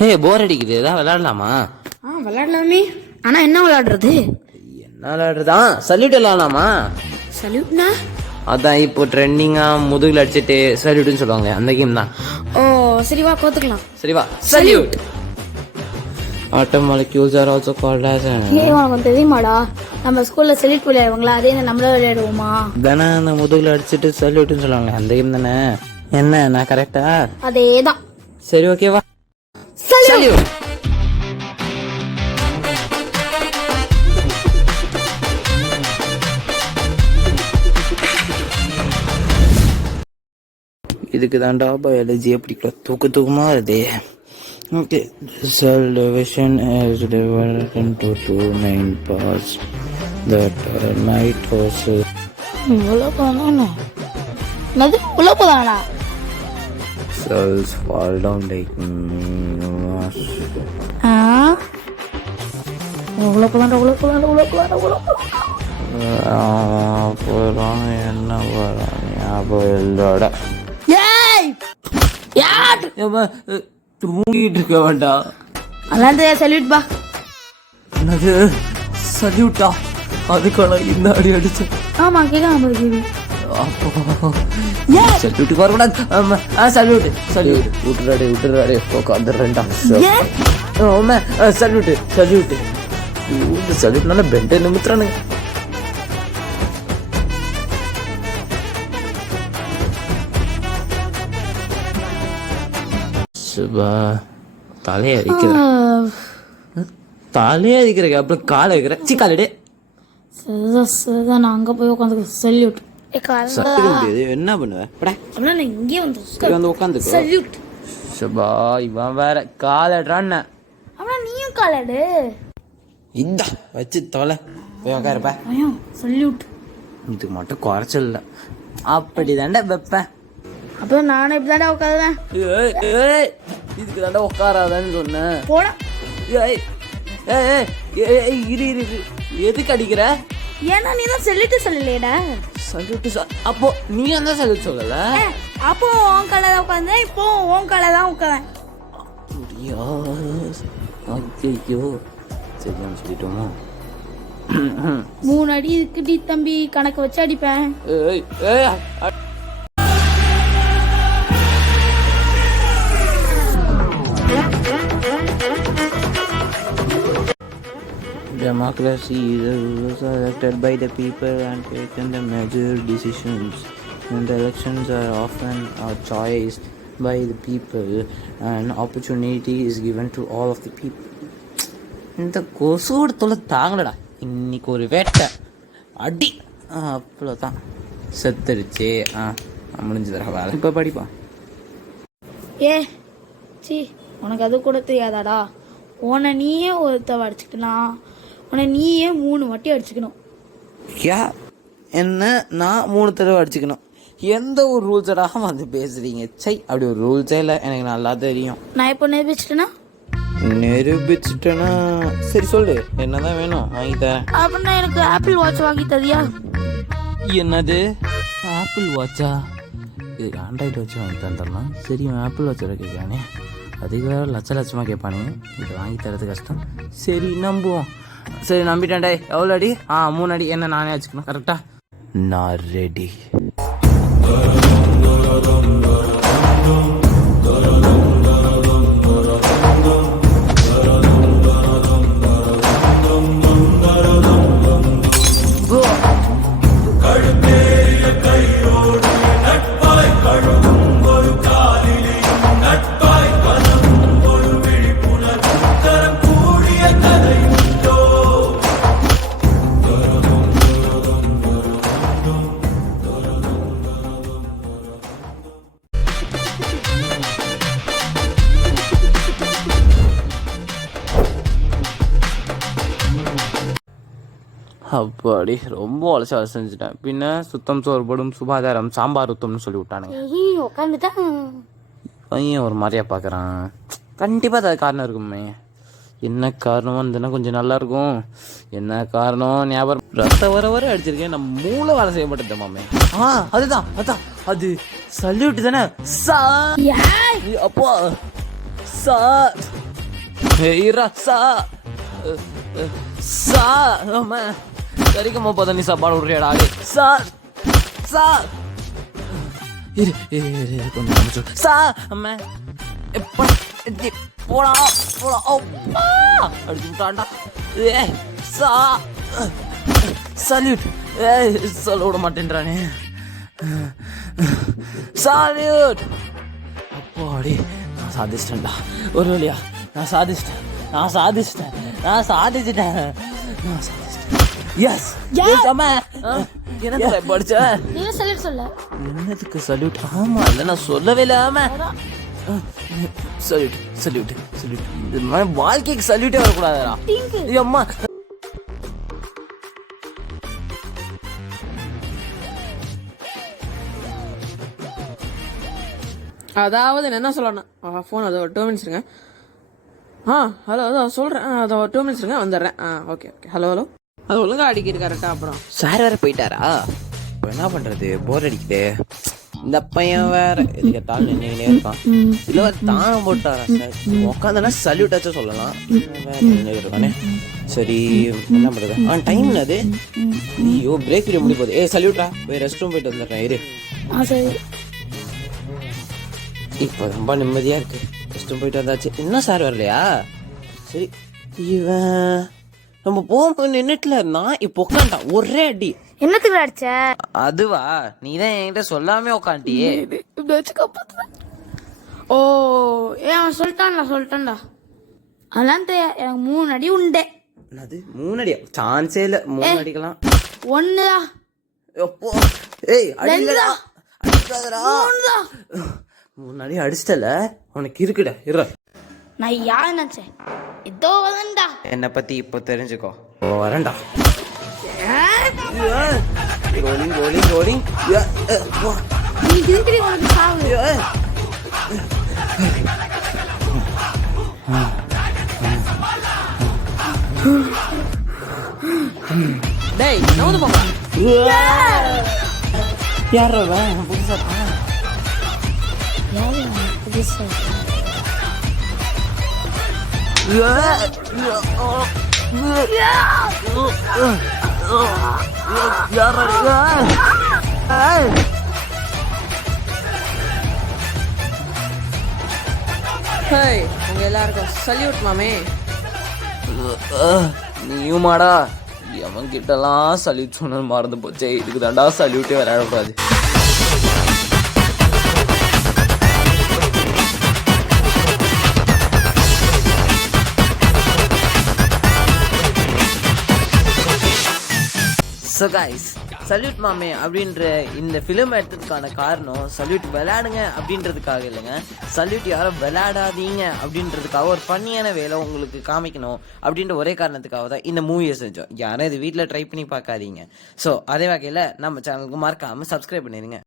ஹே போர் அடிக்குது, ஏதாவது விளையாடலாமா? விளையாடலாமே. ஆனா என்ன விளையாடுறது? என்ன விளையாடுறதா? சல்யூட் விளையாடலாமா? சல்யூட்னா? அதான் இப்போ ட்ரெண்டிங்கா முதுகுல அடிச்சுட்டு சல்யூட்னு சொல்லுவாங்க, அந்த கேம் தான். ஓ சரி வா கோத்துக்கலாம். சரி வா, salute. Atom molecules are also called as உனக்கு தெரியுமாடா, நம்ம ஸ்கூல்ல சல்யூட் விளையாடுவாங்களா, அதே நம்மள விளையாடுவோமா? தானே அந்த முதுகுல அடிச்சுட்டு சல்யூட்னு சொல்லுவாங்க, அந்த கேம் தானே. என்ன நான் கரெக்டா? அதேதான். சரி ஓகேவா, சல்யூட். சல்யூட். இதுக்கு தாண்டா பயாலஜி அப்படி தூக்கமா வருது. Okay, cell division is divided into two main parts. That mitosis. உலகதானா? Cells fall down like அப்புறம் என்ன ஞாபகம் தூங்கிட்டு இருக்க வேண்டாம். அதான் சல்யூட் பா. என்னது சல்யூட்டா? அதுக்கான இந்த அடி அடிச்சு? ஆமா கேட்காம சல்யூட் வரக்கூடாது. சல்யூட் சல்யூட் விட்டுறாடே உட்காந்துடுறேன்டா. சல்யூட் சல்யூட் சல்யூட் நல்ல பெண்டை நிமித்துறானுங்க. தலையடிக்கிற அப்புறம் காலை வைக்கிற காலடே. நான் அங்க போய் உட்காந்து சல்யூட். என்ன பண்ணுவேன்? இங்கே வந்து உட்காந்து சல்யூட். இவன் வேற காலடுறான். நீயும் காலடு இந்த வச்சு தொலை போய் உட்காருப்ப. சல்யூட். இதுக்கு மட்டும் குறைச்சல் இல்லை, அப்படி தாண்டா வைப்பேன். அப்புறம் நானும் இப்படி தாண்டா உட்காருவேன். இதுக்கு தாண்டா உட்காராதான்னு சொன்னேன். போடா. இரு எதுக்கு அடிக்கிற? ஏன்னா நீ தான் சொல்லிட்டு சொல்லலையடா. சல்யூட் அப்போ நீ அந்த சல்யூட் சொல்லல. அப்போ உன் கால தான் உட்கார்ந்தேன், இப்போ உன் கால தான் உட்கார்ந்தேன். ஐயோ சரி சொல்லிட்டோமா? 3 அடி இருக்குடி தம்பி, கணக்கு வச்சு அடிப்பேன். Democracy is a rules elected by the people and taken the major decisions. And the elections are often a choice by the people and opportunity is given to all of the people. இந்த கொசோட தொலை தாங்கலடா. இன்னைக்கு ஒரு வேட்டை அடி அவ்வளோதான், செத்துருச்சு. முடிஞ்சு தர வேலை. இப்போ படிப்பா. உனக்கு அது கூட தெரியாதாடா? உன்னை நீயே ஒருத்தவ அடிச்சுக்கலாம், உன்னை நீயே 3 வாட்டி அடிச்சுக்கணும். என்ன நான் 3 தடவை அடிச்சுக்கணும்? எந்த ஒரு ரூல்ஸடாக வந்து பேசுறீங்க? அப்படி ஒரு ரூல்ஸே இல்லை, எனக்கு நல்லா தெரியும். நான் இப்போ நிரூபிச்சிட்டேன்னா சரி சொல்லு, என்னதான் வேணும் வாங்கி தரேன். அப்படின்னா எனக்கு ஆப்பிள் வாட்ச் வாங்கி தரியா? என்னது ஆப்பிள் வாட்சா? இதுக்கு ஆண்ட்ராய்டு வாட்ச் வாங்கி தந்துடலாம். சரி ஆப்பிள் வாட்ச் கேட்கானே, அதுக்கு வேற லட்சமாக கேட்பானே, இது வாங்கி தரது கஷ்டம். சரி நம்புவோம். சரி நம்பிட்டேன்டே. எவ்வளோ அடி? 3 அடி. என்ன நானே வச்சுக்கணும் கரெக்டா? நான் ரெடி. அப்பாடி ரொம்ப வளச செஞ்சுட்டேன். பின்ன சுத்தம் சோறுபடும் சுகாதாரம் சாம்பார் உத்தம்னு சொல்லி விட்டானுங்க. பையன் ஒரு மாதிரியா பார்க்குறான். கண்டிப்பாக அது காரணம் இருக்குமே. என்ன காரணம் இருந்ததுன்னா கொஞ்சம் நல்லா இருக்கும். என்ன காரணம் ஞாபகம்? ரத்த வர அடிச்சிருக்கேன். நம்ம மூளை வேலை செய்ய மாட்டேன் மாமே. அதுதான் அதான் அது சல்யூட் தானே. அப்பா சார் இரா சா சா அம்மா கறிக்கம்மா பார்த்தா நீ சாப்பாடு விட்றியாடா சா சா இரு கொஞ்சம் நிமிஷம். சா அம்மா எப்போ போடா போடா ஓப்பா அடிச்சு விட்டான்டா ஏ சா சல்யூட் ஏ சொல்ல விட மாட்டேன்றானே சால்யூட் அப்பாடி நான் சாதிச்சிட்டேன்டா ஒரு வழியா நான் சாதிச்சிட்டேன் எஸ் எஸ் அம்மா என்ன படிச்ச நீங்க சல்யூட் சொல்ல என்னதுக்கு சல்யூட் ஆமா இல்லை நான் சொல்லவே இல்லை ஆமா சல்யூட் இது மாதிரி வாழ்க்கைக்கு சல்யூட்டே வரக்கூடாதுடா அம்மா அதாவது என்ன சொல்லணும் ஃபோன் அதை ஒரு 2 minutes இருங்க ஹலோ அதான் சொல்கிறேன் அதை ஒரு 2 minutes இருங்க வந்துடுறேன் ஓகே ஹலோ அது ஒழுங்கா அடிக்கிட்டு கரெக்டாக அப்புறம் சார் வேற போயிட்டாரா இப்போ என்ன பண்றது போர் அடிக்குது இந்த பையன் வேற இதுக்கு தாள் நின்றுனே இருக்கான் இல்லை தாங்க போட்டாரா சார் உட்காந்தனா சல்யூட் ஆச்சும் சொல்லலாம் வேற இருக்கானே சரி என்ன பண்றது டைம் அது ஐயோ பிரேக் பீரியட் முடிய போகுது சல்யூட்ரா போய் ரெஸ்ட் ரூம் போயிட்டு வந்துடுறேன் இரு சரி இப்போ ரொம்ப நிம்மதியா இருக்கு ரெஸ்ட் ரூம் போயிட்டு வந்தாச்சு என்ன சார் வரலையா சரி இவன் நம்ம போகும்போது நின்றுட்டுல இருந்தான் இப்போ உட்காண்டான் ஒரே அடி என்னத்துக்கு அடிச்ச அதுவா நீ தான் என்கிட்ட சொல்லாமே உட்காண்டியே இப்படி வச்சு காப்பாத்துறேன் ஓ அவன் சொல்லிட்டான்டா அதெல்லாம் தெரியாது எனக்கு 3 அடி உண்டே அது 3 அடியா சான்ஸே இல்ல 3 அடிக்கலாம் ஒண்ணுதான் எப்போ அடிக்கடா அடிக்காதடா 3 அடி அடிச்சிட்டல உனக்கு இருக்குடா இரு நான் யார் நினைச்சேன் இதோ வரேன்டா என்னை பத்தி இப்போ தெரிஞ்சுக்கோ வரேன்டா ரோலிங் நீ இருக்கிற உனக்கு சாவு டேய் நவுந்து போங்க யாரா புதுசா புதுசா ஹேய் உங்க எல்லாருக்கும் சல்யூட் மாமே நீயுமாடா எவன் கிட்டலாம் சல்யூட் சொன்னது மறந்து போச்சே இதுக்கு தாண்டா சல்யூட்டே விளையாடக்கூடாது ஸோ கைஸ் சல்யூட் மாமே அப்படின்ற இந்த ஃபிலிம் எடுத்ததுக்கான காரணம் சல்யூட் விளையாடுங்க அப்படின்றதுக்காக இல்லைங்க சல்யூட் யாரும் விளையாடாதீங்க அப்படின்றதுக்காக ஒரு ஃபன்னியான வேலை உங்களுக்கு காமிக்கணும் அப்படின்ற ஒரே காரணத்துக்காக தான் இந்த மூவியை செஞ்சோம் யாரும் இது வீட்டில் ட்ரை பண்ணி பார்க்காதீங்க ஸோ அதே வகையில் நம்ம சேனலுக்கு மறக்காமல் சப்ஸ்கிரைப் பண்ணிடுங்க